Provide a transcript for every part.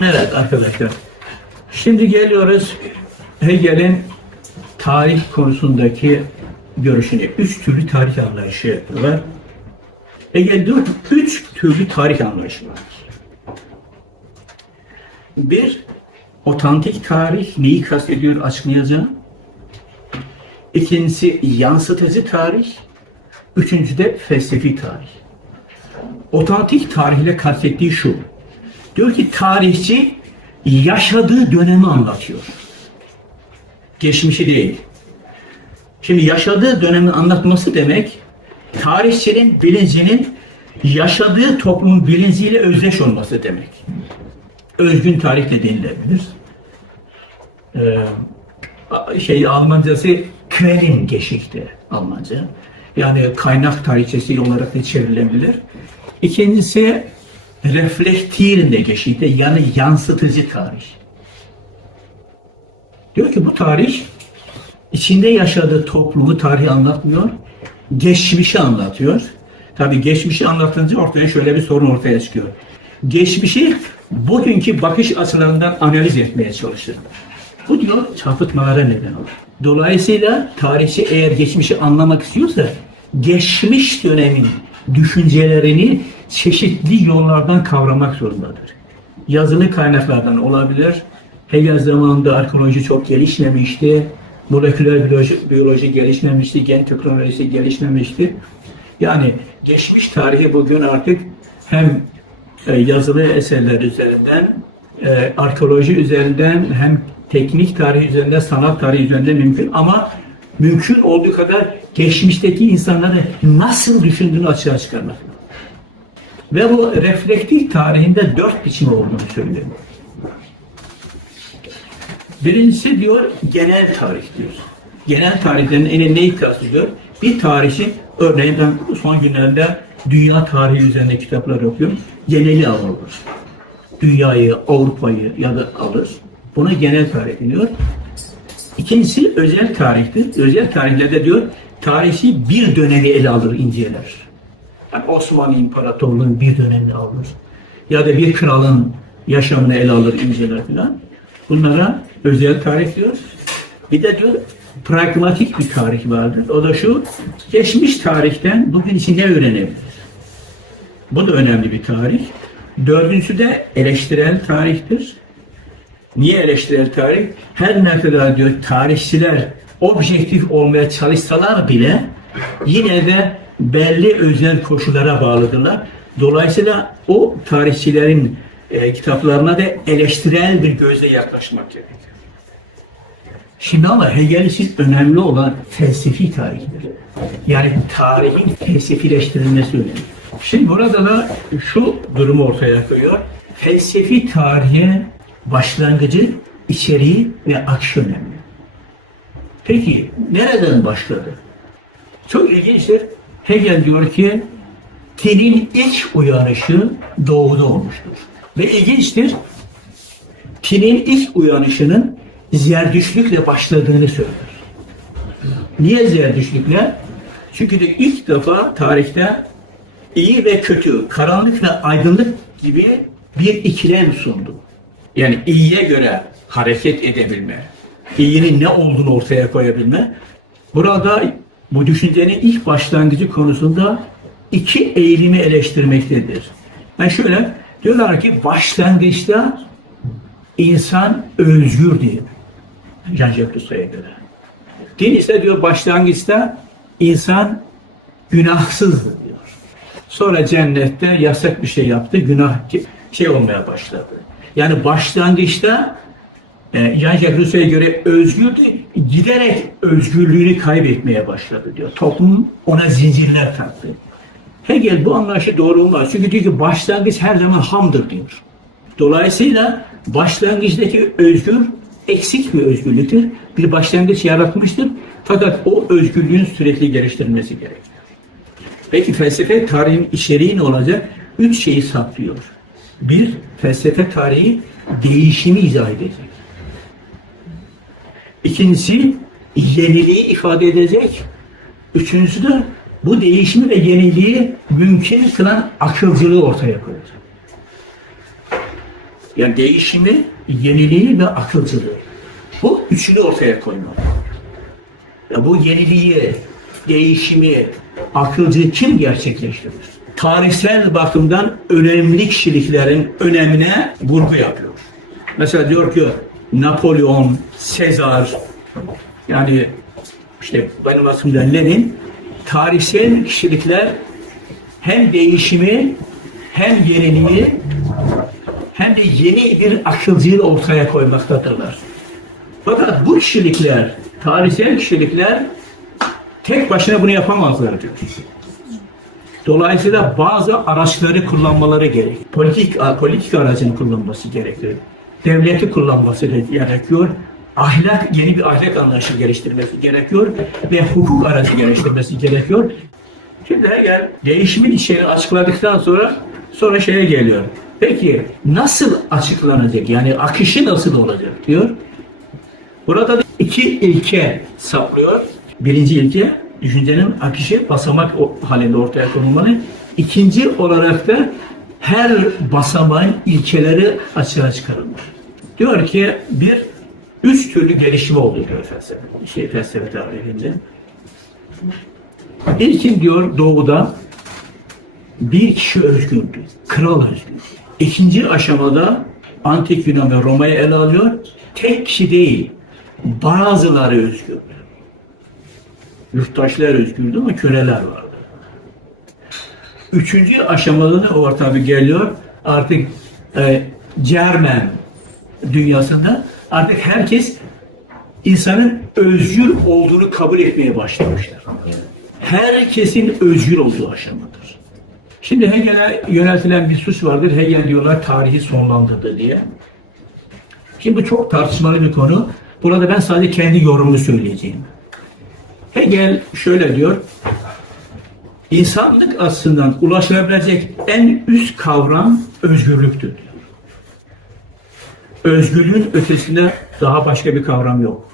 Evet arkadaşlar. Şimdi geliyoruz Hegel'in tarih konusundaki görüşüne. Üç türlü tarih anlayışı var. Hegel diyor ki üç türlü tarih anlayışı var. Bir, otantik tarih neyi kastediyor açıklayacağım. İkincisi yansıtıcı tarih. Üçüncüsü de felsefi tarih. Otantik tarihle kastettiği şu. Diyor ki tarihçi yaşadığı dönemi anlatıyor. Geçmişi değil. Şimdi yaşadığı dönemi anlatması demek, tarihçinin bilincinin yaşadığı toplumun bilinciyle özdeş olması demek. Özgün tarih de denilebilir. Almancası Quellengeschichte Almanca. Yani kaynak tarihçesi olarak da çevrilebilir. İkincisi reflektierende Geschichte, yani yansıtıcı tarih. Diyor ki bu tarih içinde yaşadığı toplumu tarihi anlatmıyor, geçmişi anlatıyor. Tabii geçmişi anlatınca ortaya şöyle bir sorun ortaya çıkıyor. Geçmişi bugünkü bakış açılarından analiz etmeye çalışır. Bu diyor çarpıtmalara neden olur. Dolayısıyla tarihçi eğer geçmişi anlamak istiyorsa geçmiş dönemin düşüncelerini çeşitli yollardan kavramak zorundadır. Yazılı kaynaklardan olabilir. Hegel zamanında arkeoloji çok gelişmemişti. Moleküler biyoloji gelişmemişti. Gen teknolojisi gelişmemişti. Yani geçmiş tarihi bugün artık hem yazılı eserler üzerinden, arkeoloji üzerinden, hem teknik tarih üzerinden, sanat tarihi üzerinden mümkün, ama mümkün olduğu kadar geçmişteki insanları nasıl düşündüğünü açığa çıkarmak. Ve bu reflektif tarihinde 4 biçim olduğunu söylüyor. Birincisi diyor genel tarih diyor. Genel tarihlerin en neyi kastediyor? Bir tarihçi, örneğin ben son günlerde dünya tarihi üzerine kitaplar okuyorum. Geneli alır. Dünyayı, Avrupa'yı ya da alır. Buna genel tarih deniyor. İkincisi özel tarihtir. Özel tarihlerde diyor tarihçi bir dönemi ele alır, inceler. Yani Osmanlı İmparatorluğu'nun bir dönemini alır. Ya da bir kralın yaşamını ele alır, inceler filan. Bunlara özel tarih diyor. Bir de diyor pragmatik bir tarih vardır. O da şu, geçmiş tarihten bugün için ne öğrenebiliriz? Bu da önemli bir tarih. Dördüncüsü de eleştirel tarihtir. Niye eleştirel tarih? Her ne kadar diyor tarihçiler objektif olmaya çalışsalar bile yine de belli özel koşullara bağlıdırlar. Dolayısıyla o tarihçilerin kitaplarına da eleştirel bir gözle yaklaşmak gerekiyor. Şimdi ama Hegel için önemli olan felsefi tarihtir. Yani tarihin felsefileştirilmesi önemli. Şimdi burada da şu durumu ortaya koyuyor. Felsefi tarihe başlangıcı, içeriği ve akışı önemli. Peki nereden başladı? Çok ilginçtir. Hegel diyor ki dinin ilk uyanışı doğuda olmuştur. Ve ilginçtir. Dinin ilk uyanışının Zerdüştlükle başladığını söyler. Niye Zerdüştlükle? Çünkü de ilk defa tarihte iyi ve kötü, karanlık ve aydınlık gibi bir ikilem sundu. Yani iyiye göre hareket edebilme, iyinin ne olduğunu ortaya koyabilme. Burada bu düşüncenin ilk başlangıcı konusunda iki eğilimi eleştirmektedir. Yani şöyle diyorlar ki başlangıçta insan özgür diyor. Jean-Jacques Rousseau'ya göre. Din ise diyor başlangıçta insan günahsızdır diyor. Sonra cennette yasak bir şey yaptı, günah olmaya başladı. Yani başlangıçta Jean-Jacques Rousseau'ya göre özgürdü, giderek özgürlüğünü kaybetmeye başladı diyor. Toplum ona zincirler taktı. Hegel bu anlayışı doğru olmaz. Çünkü diyor ki başlangıç her zaman hamdır diyor. Dolayısıyla başlangıçtaki özgür eksik bir özgürlüktür. Bir başlangıç yaratmıştır. Fakat o özgürlüğün sürekli geliştirilmesi gerekiyor. Peki felsefe tarihin içeriği ne olacak? 3 şeyi saplıyor. Bir, felsefe tarihi değişimi izah edecek. İkincisi, yeniliği ifade edecek. Üçüncüsü de bu değişimi ve yeniliği mümkün kılan akılcılığı ortaya koyacak. Yani değişimi, yeniliği ve akılcılığı. Bu üçünü ortaya koymak. Ya bu yeniliği, değişimi, akılcılığı kim gerçekleştirir? Tarihsel bakımdan önemli kişiliklerin önemine vurgu yapıyor. Mesela diyor ki Napolyon, Sezar, yani işte benim aklımda Lenin, tarihsel kişilikler hem değişimi, hem yeniliği, hem de yeni bir akılcılığı ortaya koymaktadırlar. Fakat bu kişilikler, tarihsel kişilikler tek başına bunu yapamazlar diyor. Dolayısıyla bazı araçları kullanmaları gerek. Politik aracını kullanması gerekiyor. Devleti kullanması gerekiyor. Yeni bir ahlak anlayışı geliştirmesi gerekiyor ve hukuk aracı geliştirmesi gerekiyor. Şimdi Hegel değişimin içeriğini açıkladıktan sonra şeye geliyor. Peki nasıl açıklanacak? Yani akışı nasıl olacak diyor. Burada da iki ilke saplıyor. Birinci ilke, düşüncenin akışı basamak halinde ortaya konulmalı. İkinci olarak da her basamağın ilkeleri açığa çıkarılmalı. Diyor ki üç türlü gelişme oluyor diyor felsefe tarihinde. İlkin diyor doğuda bir kişi özgürdü, kral özgür. İkinci aşamada Antik Yunan ve Roma'yı ele alıyor. Tek kişi değil, bazıları özgürdü. Yurttaşlar özgürdü ama köleler vardı. Üçüncü aşamada da tabi geliyor. Artık Cermen dünyasında artık herkes insanın özgür olduğunu kabul etmeye başlamışlar. Herkesin özgür olduğu aşamadır. Şimdi Hegel'e yöneltilen bir suç vardır. Hegel diyorlar tarihi sonlandırdı diye. Şimdi bu çok tartışmalı bir konu. Burada ben sadece kendi yorumumu söyleyeceğim. Hegel şöyle diyor. İnsanlık aslında ulaşılabilecek en üst kavram özgürlüktür diyor. Özgürlüğün ötesinde daha başka bir kavram yok.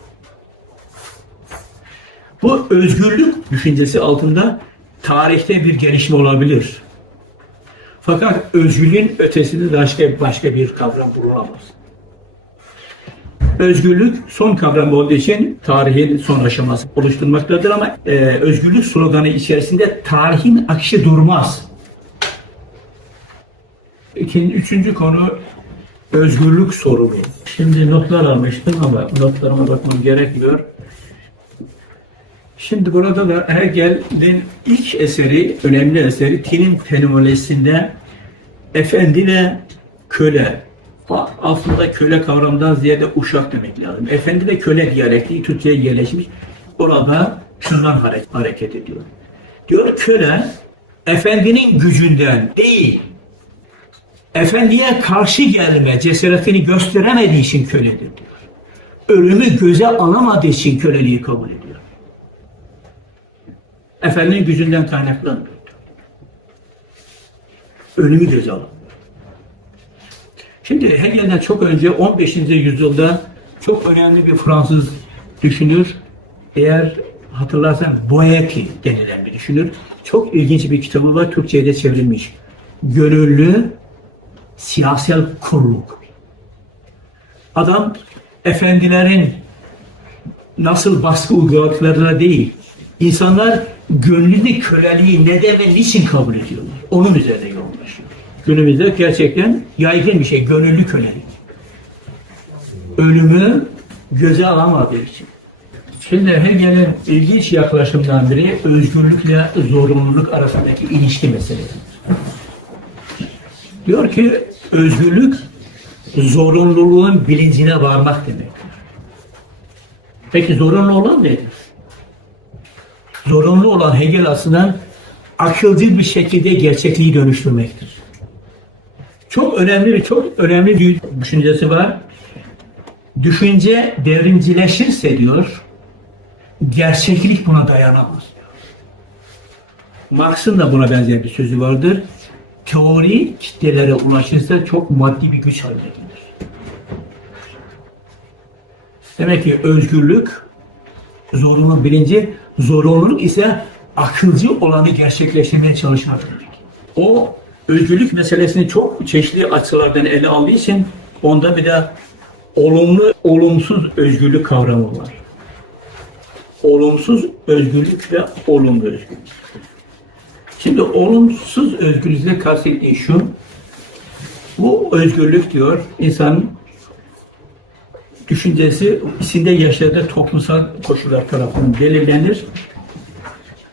Bu özgürlük düşüncesi altında tarihte bir gelişme olabilir. Fakat özgürlüğün ötesinde başka bir kavram bulunamaz. Özgürlük son kavram olduğu için tarihin son aşaması oluşturmaktadır ama özgürlük sloganı içerisinde tarihin akışı durmaz. Üçüncü konu özgürlük sorunu. Şimdi notlar almıştım ama notlarıma bakmam gerekmiyor. Şimdi burada da Hegel'in ilk eseri, önemli eseri Tin'in fenomenolojisinde efendi ve köle. Aslında köle kavramından ziyade uşak demek lazım. Efendi ve köle diyalektiği Türkçe'ye yerleşmiş. Orada şundan hareket ediyor. Diyor köle efendinin gücünden değil, efendiye karşı gelme cesaretini gösteremediği için köledir diyor. Ölümü göze alamadığı için köleliği kabul ediyor. Efendinin gücünden kaynaklanmıyor. Ölümü göze alamıyor. Şimdi Hegel'den çok önce 15. yüzyılda çok önemli bir Fransız düşünür. Eğer hatırlarsan Boétie denilen bir düşünür. Çok ilginç bir kitabı var. Türkçe'ye de çevrilmiş. Gönüllü siyasal kulluk. Adam efendilerin nasıl baskı uyguladıklarına değil, insanlar gönüllü köleliği neden ve niçin kabul ediyorlar? Onun üzerine yoğunlaşıyor. Günümüzde gerçekten yaygın bir şey, gönüllü kölelik. Ölümü göze alamadığı için. Şimdi Hegel'in ilginç yaklaşımdan biri özgürlükle zorunluluk arasındaki ilişki meselesi. Diyor ki özgürlük zorunluluğun bilincine varmak demektir. Peki zorunlu olan nedir? Zorunlu olan Hegel aslında akılcı bir şekilde gerçekliği dönüştürmektir. Çok önemli bir düşüncesi var. Düşünce devrimcileşirse diyor, gerçeklik buna dayanamaz diyor. Marx'ın da buna benzer bir sözü vardır. Teori kitlelere ulaşırsa çok maddi bir güç haline gelir. Demek ki özgürlük, zorunluluk bilinci, zorunluluk ise akılcı olanı gerçekleştirmeye çalışmak demek. O özgürlük meselesini çok çeşitli açılardan ele aldığı için Onda bir de olumlu, olumsuz özgürlük kavramı var. Olumsuz özgürlük ve olumlu özgürlük. Şimdi olumsuz özgürlükle kastettiği şu, bu özgürlük diyor, insanın düşüncesi içinde yaşadığı toplumsal koşullar tarafından belirlenir.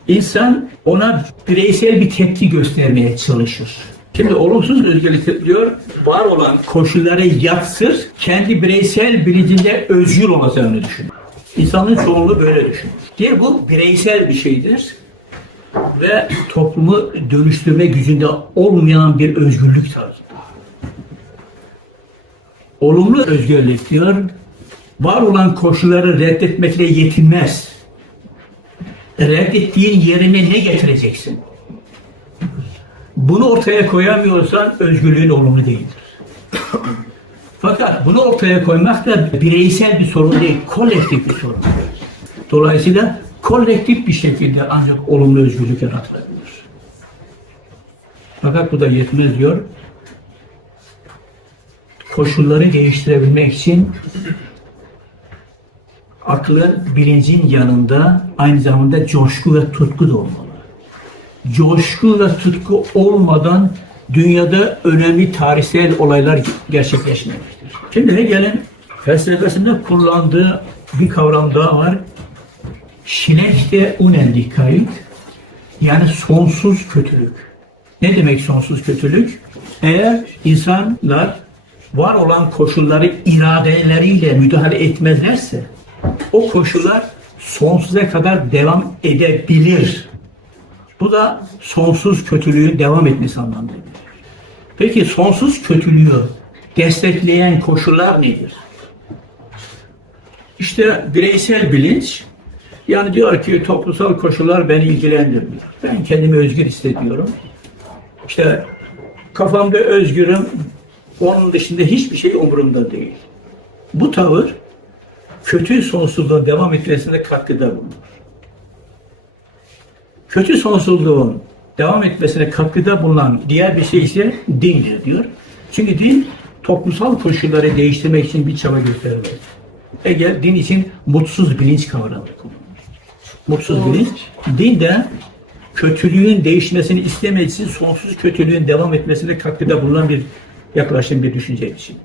İnsan ona bireysel bir tepki göstermeye çalışır. Şimdi olumsuz özgürlük diyor, var olan koşulları yatsır, kendi bireysel bilincinde özgür olacağını düşünür. İnsanın çoğunluğu böyle düşünür. Diğer bu bireysel bir şeydir ve toplumu dönüştürme gücünde olmayan bir özgürlük tarzıdır. Olumlu özgürlük diyor, var olan koşulları reddetmekle yetinmez. Reddettiğin yerine ne getireceksin? Bunu ortaya koyamıyorsan özgürlüğün olumlu değildir. Fakat bunu ortaya koymak da bireysel bir sorun değil, kolektif bir sorun. Dolayısıyla kolektif bir şekilde ancak olumlu özgürlük yaratılabilir. Fakat bu da yetmez diyor. Koşulları değiştirebilmek için aklın, bilincin yanında aynı zamanda coşku ve tutku da olmalı. Coşku ve tutku olmadan dünyada önemli tarihsel olaylar gerçekleşmemektedir. Şimdi Hegel'in felsefesinde kullandığı bir kavram daha var. Schlechte Unendlichkeit, yani sonsuz kötülük. Ne demek sonsuz kötülük? Eğer insanlar var olan koşulları iradeleriyle müdahale etmezlerse o koşullar sonsuza kadar devam edebilir. Bu da sonsuz kötülüğün devam etmesi anlamına gelir. Peki sonsuz kötülüğü destekleyen koşullar nedir? İşte bireysel bilinç, yani diyor ki toplumsal koşullar beni ilgilendirmiyor. Ben kendimi özgür hissediyorum. İşte kafamda özgürüm, onun dışında hiçbir şey umurumda değil. Bu tavır kötü sonsuzluğun devam etmesine katkıda bulunur. Kötü sonsuzluğun devam etmesine katkıda bulunan diğer bir şey ise dindir diyor. Çünkü din toplumsal koşulları değiştirmek için bir çaba göstermez. Hegel din için mutsuz bilinç kavramı kullanır. Mutsuz bilinç, din de kötülüğün değişmesini istemediği için sonsuz kötülüğün devam etmesine katkıda bulunan bir yaklaşım, bir düşünce için.